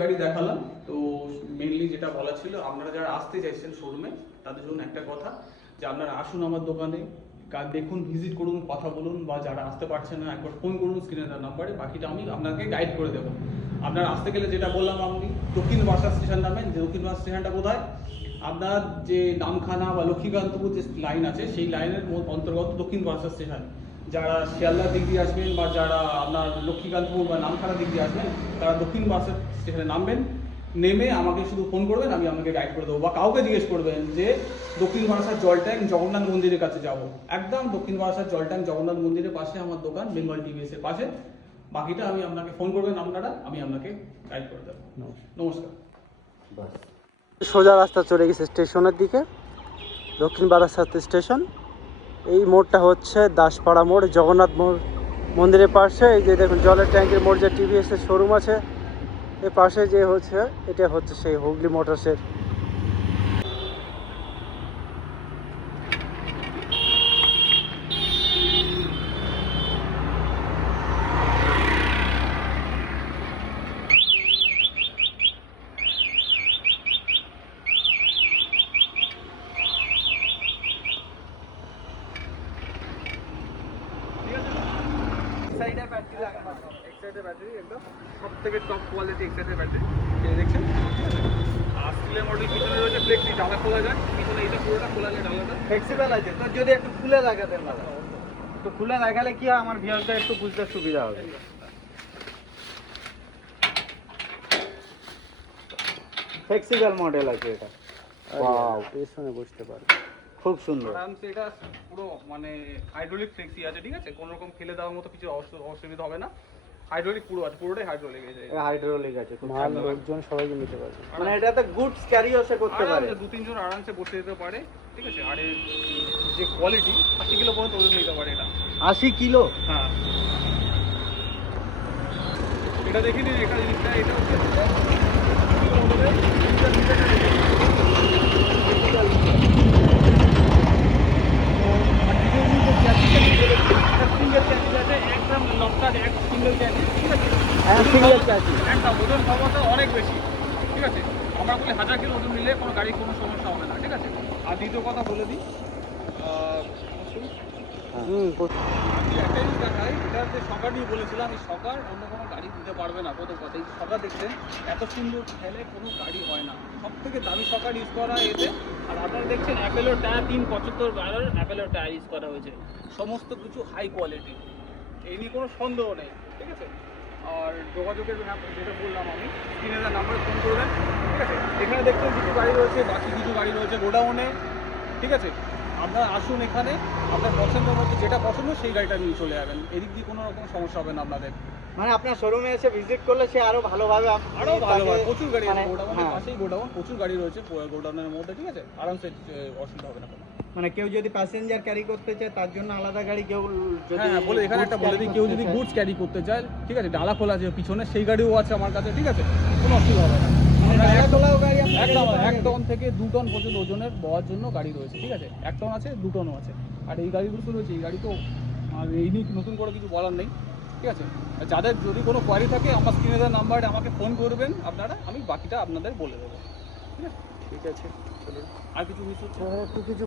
গাড়ি দেখালাম। তো মেইনলি যেটা বলা ছিল, আপনারা যারা আসতে চাইছেন শোরুমে তাদের জন্য একটা কথা, যে আপনারা আসুন আমার দোকানে, দেখুন, ভিজিট করুন, কথা বলুন, বা যারা আসতে পারছেন না একবার ফোন করুন স্ক্রিনে তার নাম্বারে, বাকিটা আমি আপনাকে গাইড করে দেবো। আপনারা আসতে গেলে যেটা বললাম, আপনি দক্ষিণ বারাসাত স্টেশন নামেন। যে দক্ষিণ বারাসাত স্টেশনটা কোথায়, আপনার যে নামখানা বা লক্ষ্মীকান্তপুর যে লাইন আছে সেই লাইনের অন্তর্গত দক্ষিণ বারাসাত স্টেশন। যারা শিয়ালদার দিক দিয়ে আসবেন বা যারা আপনার লক্ষ্মীকান্তপুর বা নামখানা দিক দিয়ে আসবেন, তারা দক্ষিণ বারাসাত স্টেশনে নামবেন। নেমে আমাকে শুধু ফোন করবেন, আমি আপনাকে গাইড করে দেবো। বা কাউকে জিজ্ঞেস করবেন যে দক্ষিণ বারাসাত জল ট্যাঙ্ক জগন্নাথ মন্দিরের কাছে যাব, একদম দক্ষিণ বারাসাত জল ট্যাঙ্ক জগন্নাথ মন্দিরের পাশে আমার দোকান, বেঙ্গল টিভিএস এর পাশে। বাকিটা আমি আপনাকে ফোন করবেন আপনারা, আমি আপনাকে গাইড করে দেবো। নমস্কার। সোজা রাস্তা চলে গেছে স্টেশনের দিকে, দক্ষিণ বারাসাত স্টেশন। এই মোড়টা হচ্ছে দাসপাড়া মোড়, জগন্নাথ মন্দিরের পাশে। এই যে দেখুন জলের ট্যাঙ্কের মোড়, যে টিভিএস এর শোরুম আছে এর পাশে যে হচ্ছে, এটা হচ্ছে সেই হুগলি মোটরসের। ব্যাটারি একদম সব থেকে টপ কোয়ালিটি এক্সাইটের ব্যাটারি, এই দেখছেন। আর স্টিলের মডেল, পিছনে রয়েছে ফ্লেক্সি, ডালা খোলা যায়, পিছনে এটা পুরোটা খোলা যায়, ডালাটা ফ্লেক্সিবল আছে। তো যদি একটু খুলে লাগাতেন দাদা, তো খুলে লাগালে কি হয়, আমার ভিউয়ারটা একটু বুঝতে সুবিধা হবে। ফ্লেক্সিবল মডেল আছে এটা। ওয়াও, পেছনে বসতে পারবে, খুব সুন্দর। আরামসে। এটা পুরো মানে হাইড্রোলিক ফ্লেক্সি আছে, ঠিক আছে, কোনো রকম ফেলে দেওয়ার মতো কিছু অসুবিধা হবে না। হাইড্রোলিক পুরো আছে, পুরোটাই হাইড্রোলিক। হাইড্রোলিক আছে, মাল লোকজন সবাইকে নিতে পারবে, মানে এটাতে গুডস ক্যারিও সে করতে পারে, 2-3 জন আরামসে বসে যেতে পারে, ঠিক আছে। আর এর যে কোয়ালিটি, 80 কিলো পর্যন্ত ওজন নিতে পারে এটা। 80 কিলো? হ্যাঁ। এটা দেখে নিন, এটা জিনিসটা, এটা হচ্ছে ওজন ক্ষমতা অনেক বেশি, ঠিক আছে। আমরা বলি 1000 কিলো ওজন নিলে কোনো গাড়ির কোনো সমস্যা হবে না, ঠিক আছে। আর দ্বিতীয় কথা বলে দিই, আমি একটা জিনিস দেখাই, এটা যে সকার নিয়ে বলেছিলাম, এই সকার অন্য কোনো গাড়ি দিতে পারবে না। প্রথম কথা, এই সকার দেখছেন এত সুন্দর ঠেলে কোনো গাড়ি হয় না, সব থেকে দামি সকার ইউজ করা এতে। আর আপনারা দেখছেন অ্যাপেলের টায়ার 375 অ্যাপেলের টায়ার ইউজ করা হয়েছে, সমস্ত কিছু হাই কোয়ালিটি, এই নিয়ে কোনো সন্দেহ নেই, ঠিক আছে। আর যোগাযোগের যেটা বললাম আমি, স্ক্রিনে নাম্বারে ফোন করবেন, ঠিক আছে। এখানে দেখছেন কিছু গাড়ি রয়েছে, বাকি কিছু গাড়ি রয়েছে গোডাউনে, ঠিক আছে। আপনারা আসুন এখানে, আপনার পছন্দের মধ্যে যেটা পছন্দ সেই গাড়িটা নিয়ে চলে যাবেন, এদিক দিয়ে কোনো রকম সমস্যা হবে না আপনাদের। মানে আপনার শোরুমে এসে ভিজিট করলে সে আরো ভালোভাবে, প্রচুর গাড়ি আছে গোডাউনের পাশেই, গোডাউন প্রচুর গাড়ি রয়েছে গোডাউনের মধ্যে, ঠিক আছে। আরামসে, অসুবিধা হবে না কোনো। মানে কেউ যদি প্যাসেঞ্জার ক্যারি করতে চায় তার জন্য আলাদা গাড়ি, কেউ যদি বলে এখানে একটা বলে দিই, কেউ যদি গুডস ক্যারি করতে চায়, ঠিক আছে, ডালা খোলা আছে পিছনে, সেই গাড়িও আছে আমার কাছে, ঠিক আছে, কোনো অসুবিধা হবে না। এক টন থেকে 2 টন পর্যন্ত ওজনের বওয়ার জন্য গাড়ি রয়েছে, ঠিক আছে। 1 টন আছে, 2 টনও আছে। আর এই গাড়িগুলো তো রয়েছে, এই গাড়ি তো আর এই নিয়ে নতুন করে কিছু বলার নেই, ঠিক আছে। যাদের যদি কোনো কোয়ারি থাকে, আমার স্ক্রিনে দেওয়া নাম্বারে আমাকে ফোন করবেন আপনারা, আমি বাকিটা আপনাদের বলে দেবো, ঠিক আছে। ঠিক আছে, আর কিছু মিস হচ্ছে? একটু কিছু